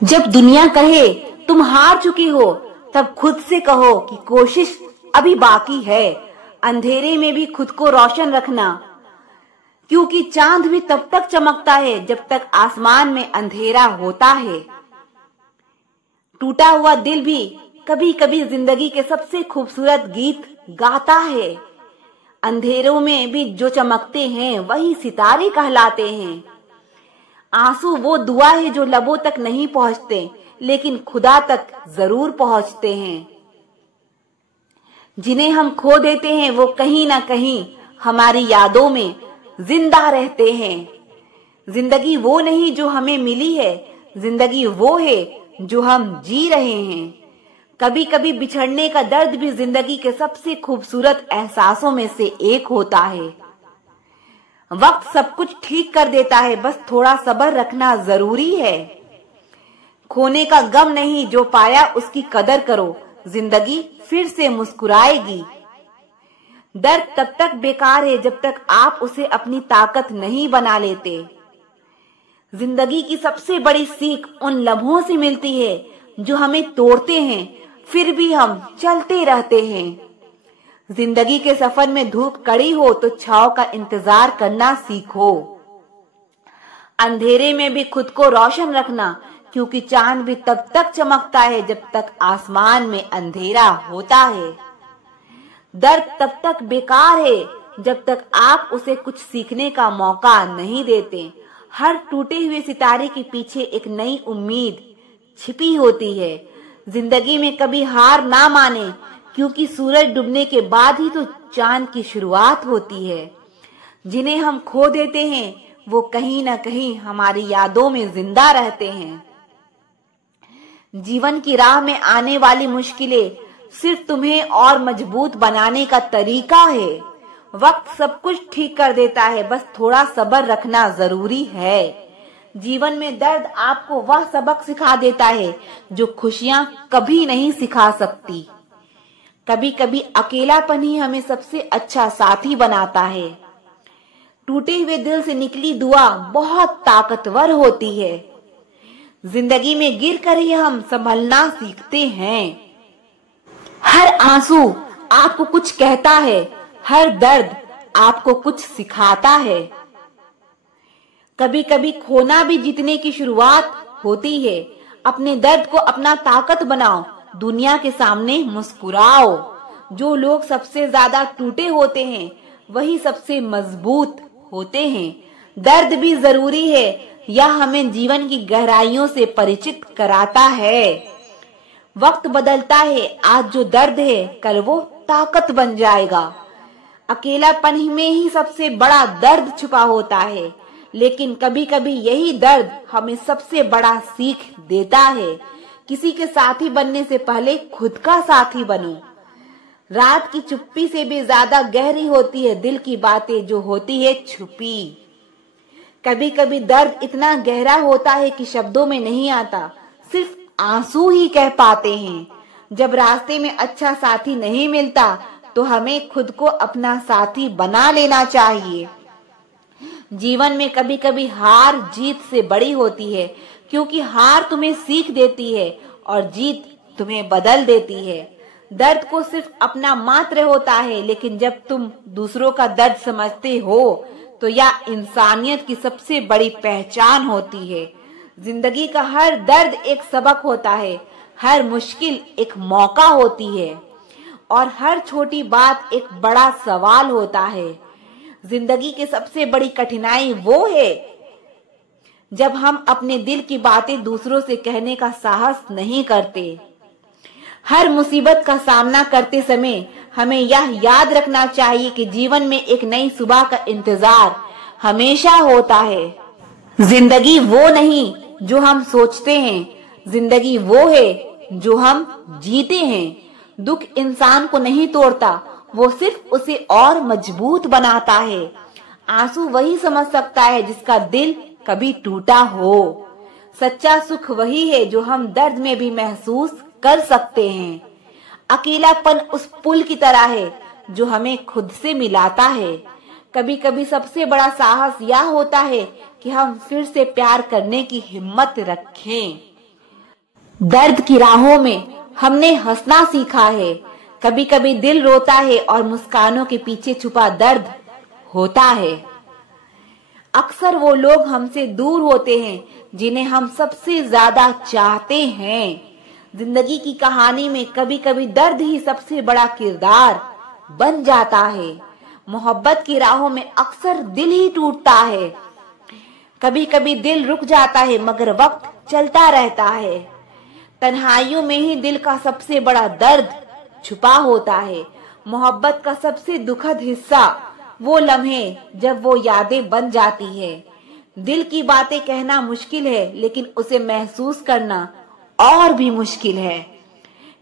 जब दुनिया कहे तुम हार चुके हो, तब खुद से कहो कि कोशिश अभी बाकी है। अंधेरे में भी खुद को रोशन रखना, क्योंकि चांद भी तब तक चमकता है जब तक आसमान में अंधेरा होता है। टूटा हुआ दिल भी कभी कभी जिंदगी के सबसे खूबसूरत गीत गाता है। अंधेरों में भी जो चमकते हैं वही सितारे कहलाते हैं। आंसू वो दुआ है जो लबों तक नहीं पहुंचते, लेकिन खुदा तक जरूर पहुंचते हैं। जिन्हें हम खो देते हैं वो कहीं ना कहीं हमारी यादों में जिंदा रहते हैं। जिंदगी वो नहीं जो हमें मिली है, जिंदगी वो है जो हम जी रहे हैं। कभी कभी बिछड़ने का दर्द भी जिंदगी के सबसे खूबसूरत एहसासों में से एक होता है। वक्त सब कुछ ठीक कर देता है, बस थोड़ा सब्र रखना जरूरी है। खोने का गम नहीं, जो पाया उसकी कदर करो, जिंदगी फिर से मुस्कुराएगी। दर्द तब तक बेकार है जब तक आप उसे अपनी ताकत नहीं बना लेते। जिंदगी की सबसे बड़ी सीख उन लम्हों से मिलती है जो हमें तोड़ते हैं, फिर भी हम चलते रहते हैं। जिंदगी के सफर में धूप कड़ी हो तो छांव का इंतजार करना सीखो। अंधेरे में भी खुद को रोशन रखना, क्योंकि चांद भी तब तक चमकता है जब तक आसमान में अंधेरा होता है। दर्द तब तक बेकार है जब तक आप उसे कुछ सीखने का मौका नहीं देते। हर टूटे हुए सितारे के पीछे एक नई उम्मीद छिपी होती है। जिंदगी में कभी हार ना माने, क्योंकि सूरज डूबने के बाद ही तो चांद की शुरुआत होती है। जिन्हें हम खो देते हैं वो कहीं ना कहीं हमारी यादों में जिंदा रहते हैं। जीवन की राह में आने वाली मुश्किलें सिर्फ तुम्हें और मजबूत बनाने का तरीका है। वक्त सब कुछ ठीक कर देता है, बस थोड़ा सब्र रखना जरूरी है। जीवन में दर्द आपको वह सबक सिखा देता है जो खुशियां कभी नहीं सिखा सकती। कभी कभी अकेलापन ही हमें सबसे अच्छा साथी बनाता है। टूटे हुए दिल से निकली दुआ बहुत ताकतवर होती है। जिंदगी में गिर कर ही हम संभलना सीखते हैं। हर आंसू आपको कुछ कहता है, हर दर्द आपको कुछ सिखाता है। कभी कभी खोना भी जीतने की शुरुआत होती है। अपने दर्द को अपना ताकत बनाओ, दुनिया के सामने मुस्कुराओ। जो लोग सबसे ज्यादा टूटे होते हैं वही सबसे मजबूत होते हैं। दर्द भी जरूरी है, यह हमें जीवन की गहराइयों से परिचित कराता है। वक्त बदलता है, आज जो दर्द है कल वो ताकत बन जाएगा। अकेलापन में ही सबसे बड़ा दर्द छुपा होता है, लेकिन कभी कभी यही दर्द हमें सबसे बड़ा सीख देता है। किसी के साथी बनने से पहले खुद का साथी बनो। रात की चुप्पी से भी ज्यादा गहरी होती है दिल की बातें जो होती है छुपी। कभी कभी दर्द इतना गहरा होता है कि शब्दों में नहीं आता, सिर्फ आंसू ही कह पाते हैं। जब रास्ते में अच्छा साथी नहीं मिलता तो हमें खुद को अपना साथी बना लेना चाहिए। जीवन में कभी कभी हार जीत से बड़ी होती है, क्योंकि हार तुम्हें सीख देती है और जीत तुम्हें बदल देती है। दर्द को सिर्फ अपना मात्र होता है, लेकिन जब तुम दूसरों का दर्द समझते हो तो यह इंसानियत की सबसे बड़ी पहचान होती है। जिंदगी का हर दर्द एक सबक होता है, हर मुश्किल एक मौका होती है और हर छोटी बात एक बड़ा सवाल होता है। जिंदगी की सबसे बड़ी कठिनाई वो है जब हम अपने दिल की बातें दूसरों से कहने का साहस नहीं करते। हर मुसीबत का सामना करते समय हमें यह याद रखना चाहिए कि जीवन में एक नई सुबह का इंतजार हमेशा होता है। जिंदगी वो नहीं जो हम सोचते हैं, जिंदगी वो है जो हम जीते हैं। दुख इंसान को नहीं तोड़ता, वो सिर्फ उसे और मजबूत बनाता है। आंसू वही समझ सकता है जिसका दिल कभी टूटा हो। सच्चा सुख वही है जो हम दर्द में भी महसूस कर सकते हैं। अकेलापन उस पुल की तरह है जो हमें खुद से मिलाता है। कभी कभी सबसे बड़ा साहस यह होता है कि हम फिर से प्यार करने की हिम्मत रखें। दर्द की राहों में हमने हंसना सीखा है। कभी कभी दिल रोता है और मुस्कानों के पीछे छुपा दर्द होता है। अक्सर वो लोग हमसे दूर होते हैं जिन्हें हम सबसे ज्यादा चाहते हैं। जिंदगी की कहानी में कभी कभी दर्द ही सबसे बड़ा किरदार बन जाता है। मोहब्बत की राहों में अक्सर दिल ही टूटता है। कभी कभी दिल रुक जाता है मगर वक्त चलता रहता है। तन्हाइयों में ही दिल का सबसे बड़ा दर्द छुपा होता है। मोहब्बत का सबसे दुखद हिस्सा वो लम्हे जब वो यादें बन जाती है। दिल की बातें कहना मुश्किल है लेकिन उसे महसूस करना और भी मुश्किल है।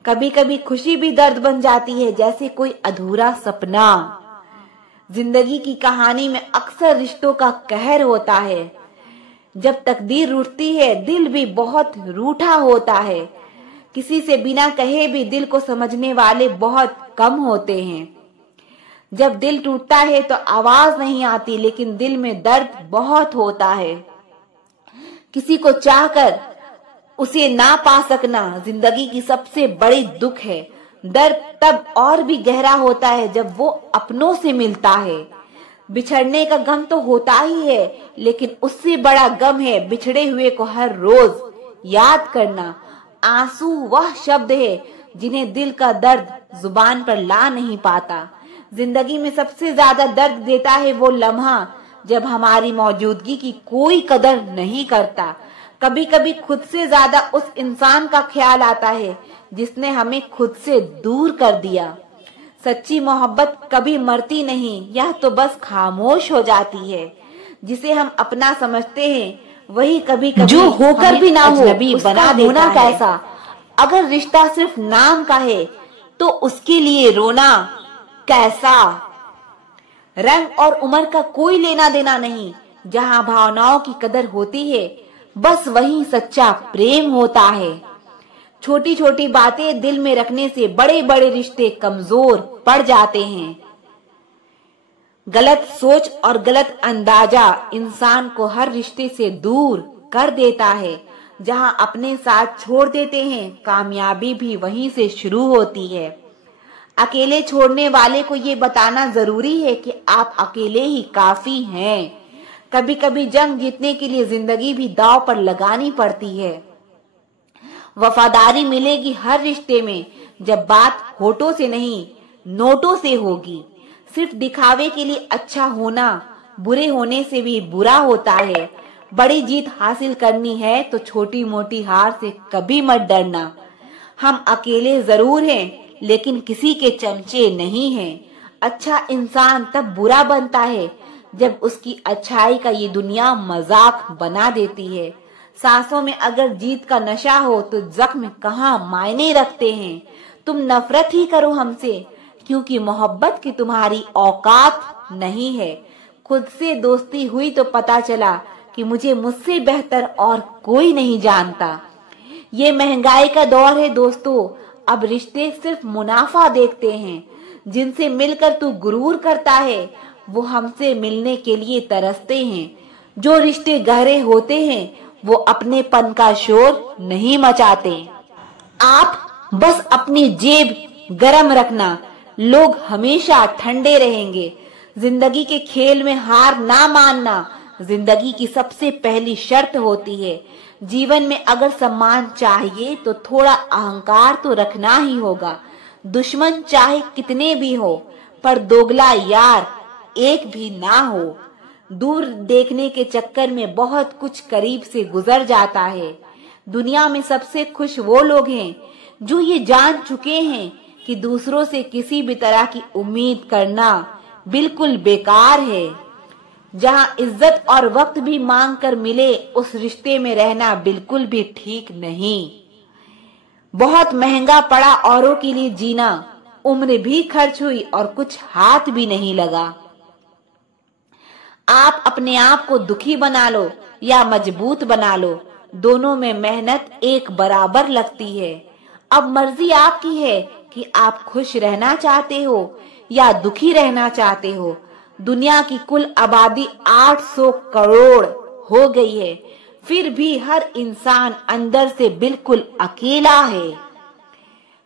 कभी कभी खुशी भी दर्द बन जाती है, जैसे कोई अधूरा सपना। जिंदगी की कहानी में अक्सर रिश्तों का कहर होता है। जब तकदीर रूठती है दिल भी बहुत रूठा होता है। किसी से बिना कहे भी दिल को समझने वाले बहुत कम होते हैं। जब दिल टूटता है तो आवाज नहीं आती लेकिन दिल में दर्द बहुत होता है। किसी को चाहकर उसे ना पा सकना जिंदगी की सबसे बड़ी दुख है। दर्द तब और भी गहरा होता है जब वो अपनों से मिलता है। बिछड़ने का गम तो होता ही है लेकिन उससे बड़ा गम है बिछड़े हुए को हर रोज याद करना। आंसू वह शब्द है जिन्हें दिल का दर्द जुबान पर ला नहीं पाता। जिंदगी में सबसे ज्यादा दर्द देता है वो लम्हा जब हमारी मौजूदगी की कोई कदर नहीं करता। कभी कभी खुद से ज्यादा उस इंसान का ख्याल आता है जिसने हमें खुद से दूर कर दिया। सच्ची मोहब्बत कभी मरती नहीं, यह तो बस खामोश हो जाती है। जिसे हम अपना समझते हैं वही कभी कभी जो होकर भी ना हो बना देना कैसा। अगर रिश्ता सिर्फ नाम का है तो उसके लिए रोना कैसा। रंग और उम्र का कोई लेना देना नहीं। जहाँ भावनाओं की कदर होती है बस वही सच्चा प्रेम होता है। छोटी छोटी बातें दिल में रखने से बड़े बड़े रिश्ते कमजोर पड़ जाते हैं। गलत सोच और गलत अंदाजा इंसान को हर रिश्ते से दूर कर देता है। जहां अपने साथ छोड़ देते हैं कामयाबी भी वहीं से शुरू होती है। अकेले छोड़ने वाले को ये बताना जरूरी है कि आप अकेले ही काफी हैं। कभी कभी जंग जीतने के लिए जिंदगी भी दांव पर लगानी पड़ती है। वफादारी मिलेगी हर रिश्ते में जब बात होठों से नहीं नोटों से होगी। सिर्फ दिखावे के लिए अच्छा होना बुरे होने से भी बुरा होता है। बड़ी जीत हासिल करनी है तो छोटी मोटी हार से कभी मत डरना। हम अकेले जरूर हैं लेकिन किसी के चमचे नहीं हैं। अच्छा इंसान तब बुरा बनता है जब उसकी अच्छाई का ये दुनिया मजाक बना देती है। सांसों में अगर जीत का नशा हो तो जख्म कहाँ मायने रखते हैं। तुम नफरत ही करो हमसे क्योंकि मोहब्बत की तुम्हारी औकात नहीं है। खुद से दोस्ती हुई तो पता चला कि मुझे मुझसे बेहतर और कोई नहीं जानता। ये महंगाई का दौर है दोस्तों, अब रिश्ते सिर्फ मुनाफा देखते हैं। जिनसे मिलकर तू गुरूर करता है वो हमसे मिलने के लिए तरसते हैं। जो रिश्ते गहरे होते हैं वो अपनेपन का शोर नहीं मचाते। आप बस अपनी जेब गरम रखना, लोग हमेशा ठंडे रहेंगे। जिंदगी के खेल में हार ना मानना जिंदगी की सबसे पहली शर्त होती है। जीवन में अगर सम्मान चाहिए तो थोड़ा अहंकार तो रखना ही होगा। दुश्मन चाहे कितने भी हो पर दोगला यार एक भी ना हो। दूर देखने के चक्कर में बहुत कुछ करीब से गुजर जाता है। दुनिया में सबसे खुश वो लोग हैं जो ये जान चुके हैं कि दूसरों से किसी भी तरह की उम्मीद करना बिल्कुल बेकार है। जहां इज्जत और वक्त भी मांग कर मिले उस रिश्ते में रहना बिल्कुल भी ठीक नहीं। बहुत महंगा पड़ा औरों के लिए जीना, उम्र भी खर्च हुई और कुछ हाथ भी नहीं लगा। आप अपने आप को दुखी बना लो या मजबूत बना लो, दोनों में मेहनत एक बराबर लगती है। अब मर्जी आपकी है कि आप खुश रहना चाहते हो या दुखी रहना चाहते हो। दुनिया की कुल आबादी 800 करोड़ हो गई है, फिर भी हर इंसान अंदर से बिल्कुल अकेला है।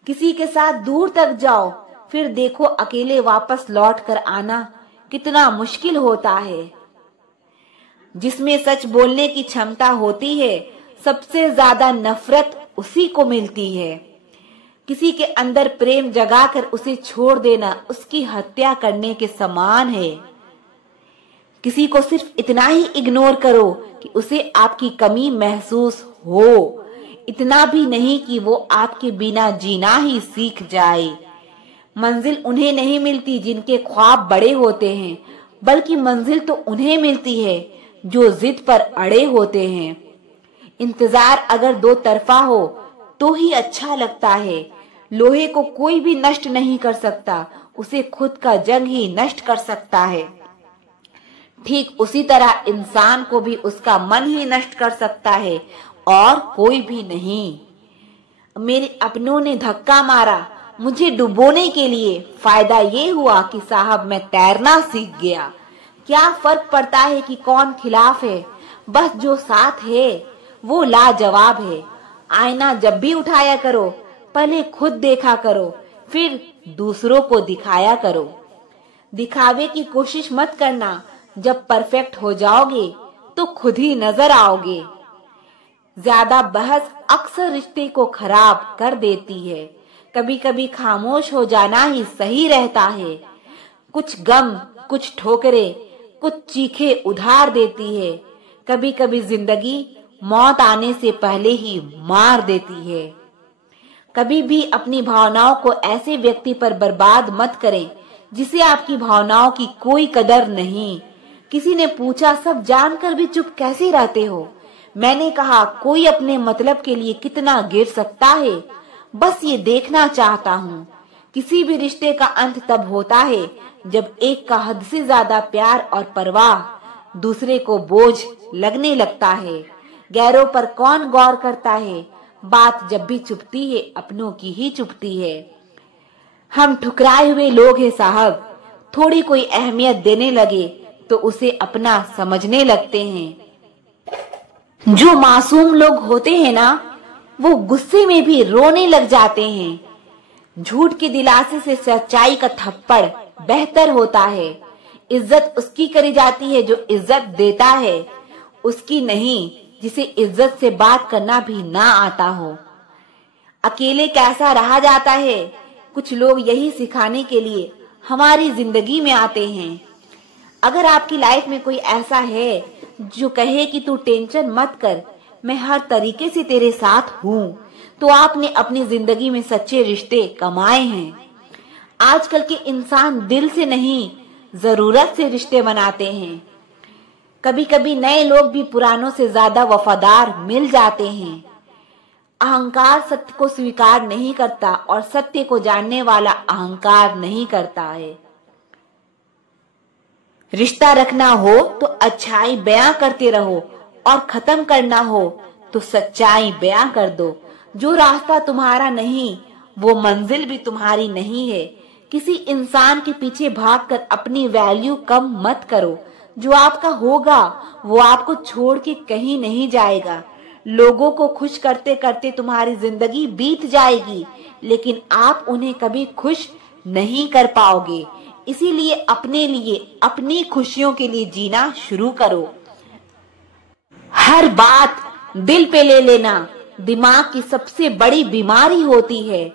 किसी के साथ दूर तक जाओ, फिर देखो अकेले वापस लौट कर आना कितना मुश्किल होता है। जिसमें सच बोलने की क्षमता होती है, सबसे ज्यादा नफरत उसी को मिलती है। किसी के अंदर प्रेम जगाकर उसे छोड़ देना उसकी हत्या करने के समान है। किसी को सिर्फ इतना ही इग्नोर करो कि उसे आपकी कमी महसूस हो, इतना भी नहीं कि वो आपके बिना जीना ही सीख जाए। मंजिल उन्हें नहीं मिलती जिनके ख्वाब बड़े होते हैं, बल्कि मंजिल तो उन्हें मिलती है जो जिद पर अड़े होते हैं। इंतजार अगर दो तरफा हो तो ही अच्छा लगता है। लोहे को कोई भी नष्ट नहीं कर सकता, उसे खुद का जंग ही नष्ट कर सकता है। ठीक उसी तरह इंसान को भी उसका मन ही नष्ट कर सकता है और कोई भी नहीं। मेरे अपनों ने धक्का मारा मुझे डुबोने के लिए। फायदा ये हुआ कि साहब मैं तैरना सीख गया। क्या फर्क पड़ता है कि कौन खिलाफ है, बस जो साथ है वो लाजवाब है। आईना जब भी उठाया करो, पहले खुद देखा करो, फिर दूसरों को दिखाया करो। दिखावे की कोशिश मत करना, जब परफेक्ट हो जाओगे तो खुद ही नजर आओगे। ज्यादा बहस अक्सर रिश्ते को खराब कर देती है। कभी कभी खामोश हो जाना ही सही रहता है। कुछ गम, कुछ ठोकरें, कुछ चीखें उधार देती है। कभी कभी जिंदगी मौत आने से पहले ही मार देती है। कभी भी अपनी भावनाओं को ऐसे व्यक्ति पर बर्बाद मत करें जिसे आपकी भावनाओं की कोई कदर नहीं। किसी ने पूछा सब जानकर भी चुप कैसे रहते हो? मैंने कहा कोई अपने मतलब के लिए कितना गिर सकता है, बस ये देखना चाहता हूँ। किसी भी रिश्ते का अंत तब होता है जब एक का हद से ज्यादा प्यार और परवाह दूसरे को बोझ लगने लगता है। गैरों पर कौन गौर करता है? बात जब भी चुपती है अपनों की ही चुपती है। हम ठुकराए हुए लोग हैं साहब। थोड़ी कोई अहमियत देने लगे तो उसे अपना समझने लगते हैं। जो मासूम लोग होते हैं ना, वो गुस्से में भी रोने लग जाते हैं। झूठ के दिलासे से सच्चाई का थप्पड़ बेहतर होता है। इज्जत उसकी करी जाती है जो इज्जत देता है, उसकी नहीं जिसे इज्जत से बात करना भी ना आता हो। अकेले कैसा रहा जाता है, कुछ लोग यही सिखाने के लिए हमारी जिंदगी में आते हैं। अगर आपकी लाइफ में कोई ऐसा है जो कहे कि तू टेंशन मत कर, मैं हर तरीके से तेरे साथ हूँ, तो आपने अपनी जिंदगी में सच्चे रिश्ते कमाए हैं। आजकल के इंसान दिल से नहीं, जरूरत से रिश्ते बनाते हैं। कभी कभी नए लोग भी पुरानों से ज्यादा वफादार मिल जाते हैं। अहंकार सत्य को स्वीकार नहीं करता और सत्य को जानने वाला अहंकार नहीं करता है। रिश्ता रखना हो तो अच्छाई बयां करते रहो और खत्म करना हो तो सच्चाई बयां कर दो। जो रास्ता तुम्हारा नहीं वो मंजिल भी तुम्हारी नहीं है। किसी इंसान के पीछे भागकर अपनी वैल्यू कम मत करो। जो आपका होगा वो आपको छोड़ के कहीं नहीं जाएगा। लोगों को खुश करते करते तुम्हारी जिंदगी बीत जाएगी, लेकिन आप उन्हें कभी खुश नहीं कर पाओगे। इसीलिए अपने लिए, अपनी खुशियों के लिए जीना शुरू करो। हर बात दिल पे ले लेना दिमाग की सबसे बड़ी बीमारी होती है।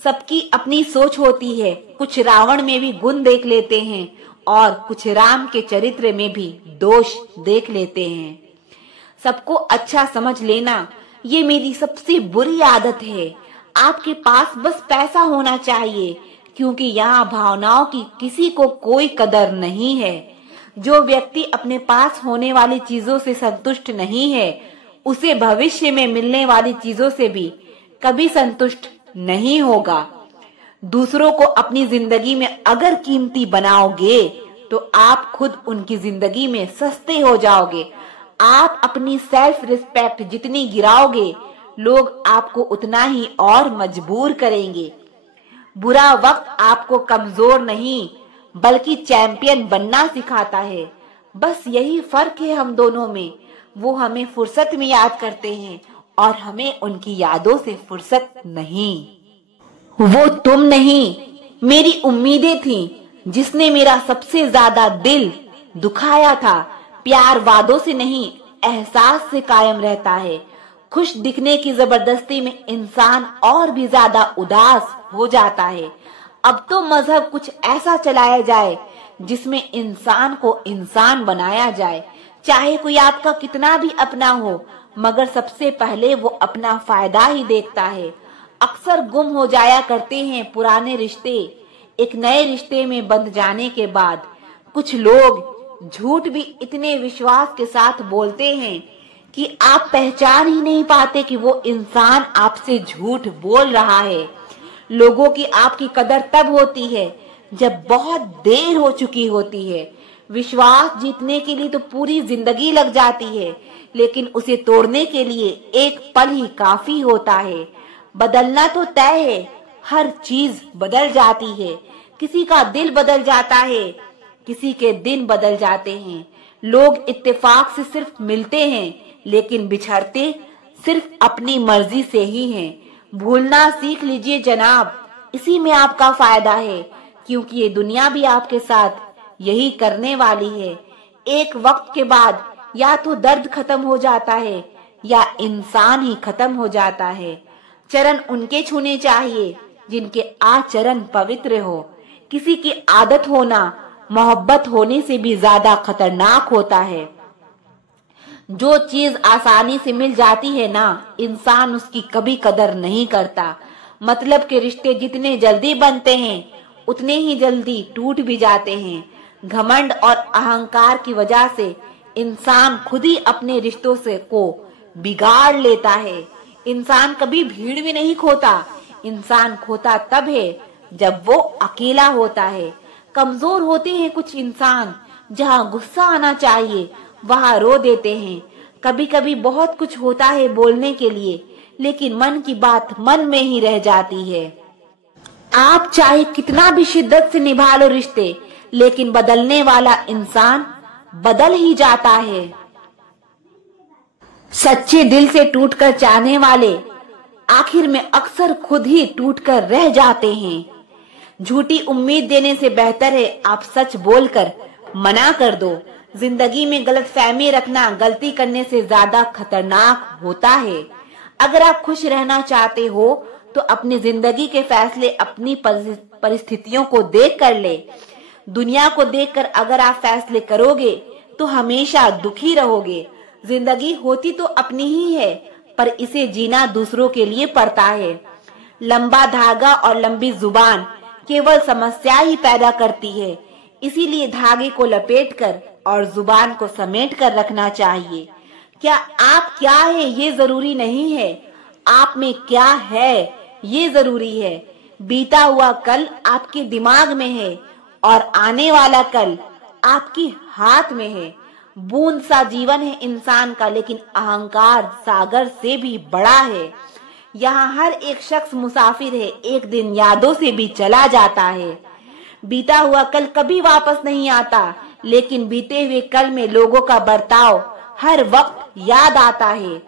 सबकी अपनी सोच होती है। कुछ रावण में भी गुण देख लेते हैं और कुछ राम के चरित्र में भी दोष देख लेते हैं। सबको अच्छा समझ लेना ये मेरी सबसे बुरी आदत है। आपके पास बस पैसा होना चाहिए, क्योंकि यहाँ भावनाओं की किसी को कोई कदर नहीं है। जो व्यक्ति अपने पास होने वाली चीजों से संतुष्ट नहीं है, उसे भविष्य में मिलने वाली चीजों से भी कभी संतुष्ट नहीं होगा। दूसरों को अपनी जिंदगी में अगर कीमती बनाओगे तो आप खुद उनकी जिंदगी में सस्ते हो जाओगे। आप अपनी सेल्फ रिस्पेक्ट जितनी गिराओगे, लोग आपको उतना ही और मजबूर करेंगे। बुरा वक्त आपको कमजोर नहीं बल्कि चैंपियन बनना सिखाता है। बस यही फर्क है हम दोनों में। वो हमें फुर्सत में याद करते हैं और हमें उनकी यादों से फुर्सत नहीं। वो तुम नहीं, मेरी उम्मीदें थीं, जिसने मेरा सबसे ज्यादा दिल दुखाया था। प्यार वादों से नहीं, एहसास से कायम रहता है। खुश दिखने की जबरदस्ती में इंसान और भी ज्यादा उदास हो जाता है। अब तो मजहब कुछ ऐसा चलाया जाए जिसमें इंसान को इंसान बनाया जाए, चाहे कोई आपका कितना भी अपना हो, मगर सबसे पहले वो अपना फायदा ही देखता है। अक्सर गुम हो जाया करते हैं पुराने रिश्ते एक नए रिश्ते में बंध जाने के बाद। कुछ लोग झूठ भी इतने विश्वास के साथ बोलते हैं कि आप पहचान ही नहीं पाते कि वो इंसान आपसे झूठ बोल रहा है। लोगों की आपकी कदर तब होती है जब बहुत देर हो चुकी होती है। विश्वास जीतने के लिए तो पूरी जिंदगी लग जाती है, लेकिन उसे तोड़ने के लिए एक पल ही काफी होता है। बदलना तो तय है, हर चीज बदल जाती है। किसी का दिल बदल जाता है, किसी के दिन बदल जाते हैं। लोग इत्तेफाक से सिर्फ मिलते हैं, लेकिन बिछड़ते सिर्फ अपनी मर्जी से ही हैं। भूलना सीख लीजिए जनाब, इसी में आपका फायदा है, क्योंकि ये दुनिया भी आपके साथ यही करने वाली है। एक वक्त के बाद या तो दर्द खत्म हो जाता है या इंसान ही खत्म हो जाता है। चरण उनके छूने चाहिए जिनके आचरण पवित्र हो। किसी की आदत होना मोहब्बत होने से भी ज्यादा खतरनाक होता है। जो चीज आसानी से मिल जाती है ना, इंसान उसकी कभी कदर नहीं करता। मतलब के रिश्ते जितने जल्दी बनते हैं उतने ही जल्दी टूट भी जाते हैं। घमंड और अहंकार की वजह से इंसान खुद ही अपने रिश्तों से को बिगाड़ लेता है। इंसान कभी भीड़ में नहीं खोता, इंसान खोता तब है जब वो अकेला होता है। कमजोर होते हैं कुछ इंसान, जहाँ गुस्सा आना चाहिए वहाँ रो देते हैं। कभी कभी बहुत कुछ होता है बोलने के लिए, लेकिन मन की बात मन में ही रह जाती है। आप चाहे कितना भी शिद्दत से निभा लो रिश्ते, लेकिन बदलने वाला इंसान बदल ही जाता है। सच्चे दिल से टूटकर चाहने वाले आखिर में अक्सर खुद ही टूटकर रह जाते हैं। झूठी उम्मीद देने से बेहतर है आप सच बोलकर मना कर दो। जिंदगी में गलतफहमी रखना गलती करने से ज्यादा खतरनाक होता है। अगर आप खुश रहना चाहते हो तो अपनी जिंदगी के फैसले अपनी परिस्थितियों को देख कर ले। दुनिया को देखकर अगर आप फैसले करोगे तो हमेशा दुखी रहोगे। जिंदगी होती तो अपनी ही है, पर इसे जीना दूसरों के लिए पड़ता है। लंबा धागा और लंबी जुबान केवल समस्या ही पैदा करती है। इसीलिए धागे को लपेटकर और जुबान को समेट कर रखना चाहिए। क्या आप क्या है ये जरूरी नहीं है, आप में क्या है ये जरूरी है। बीता हुआ कल आपके दिमाग में है और आने वाला कल आपकी हाथ में है। बूंद सा जीवन है इंसान का, लेकिन अहंकार सागर से भी बड़ा है। यहाँ हर एक शख्स मुसाफिर है, एक दिन यादों से भी चला जाता है। बीता हुआ कल कभी वापस नहीं आता, लेकिन बीते हुए कल में लोगों का बर्ताव हर वक्त याद आता है।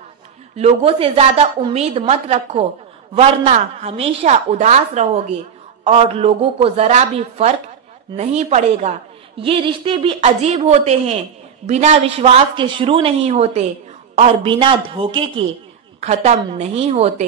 लोगों से ज्यादा उम्मीद मत रखो, वरना हमेशा उदास रहोगे और लोगों को जरा भी फर्क नहीं पड़ेगा। ये रिश्ते भी अजीब होते हैं, बिना विश्वास के शुरू नहीं होते और बिना धोखे के खत्म नहीं होते।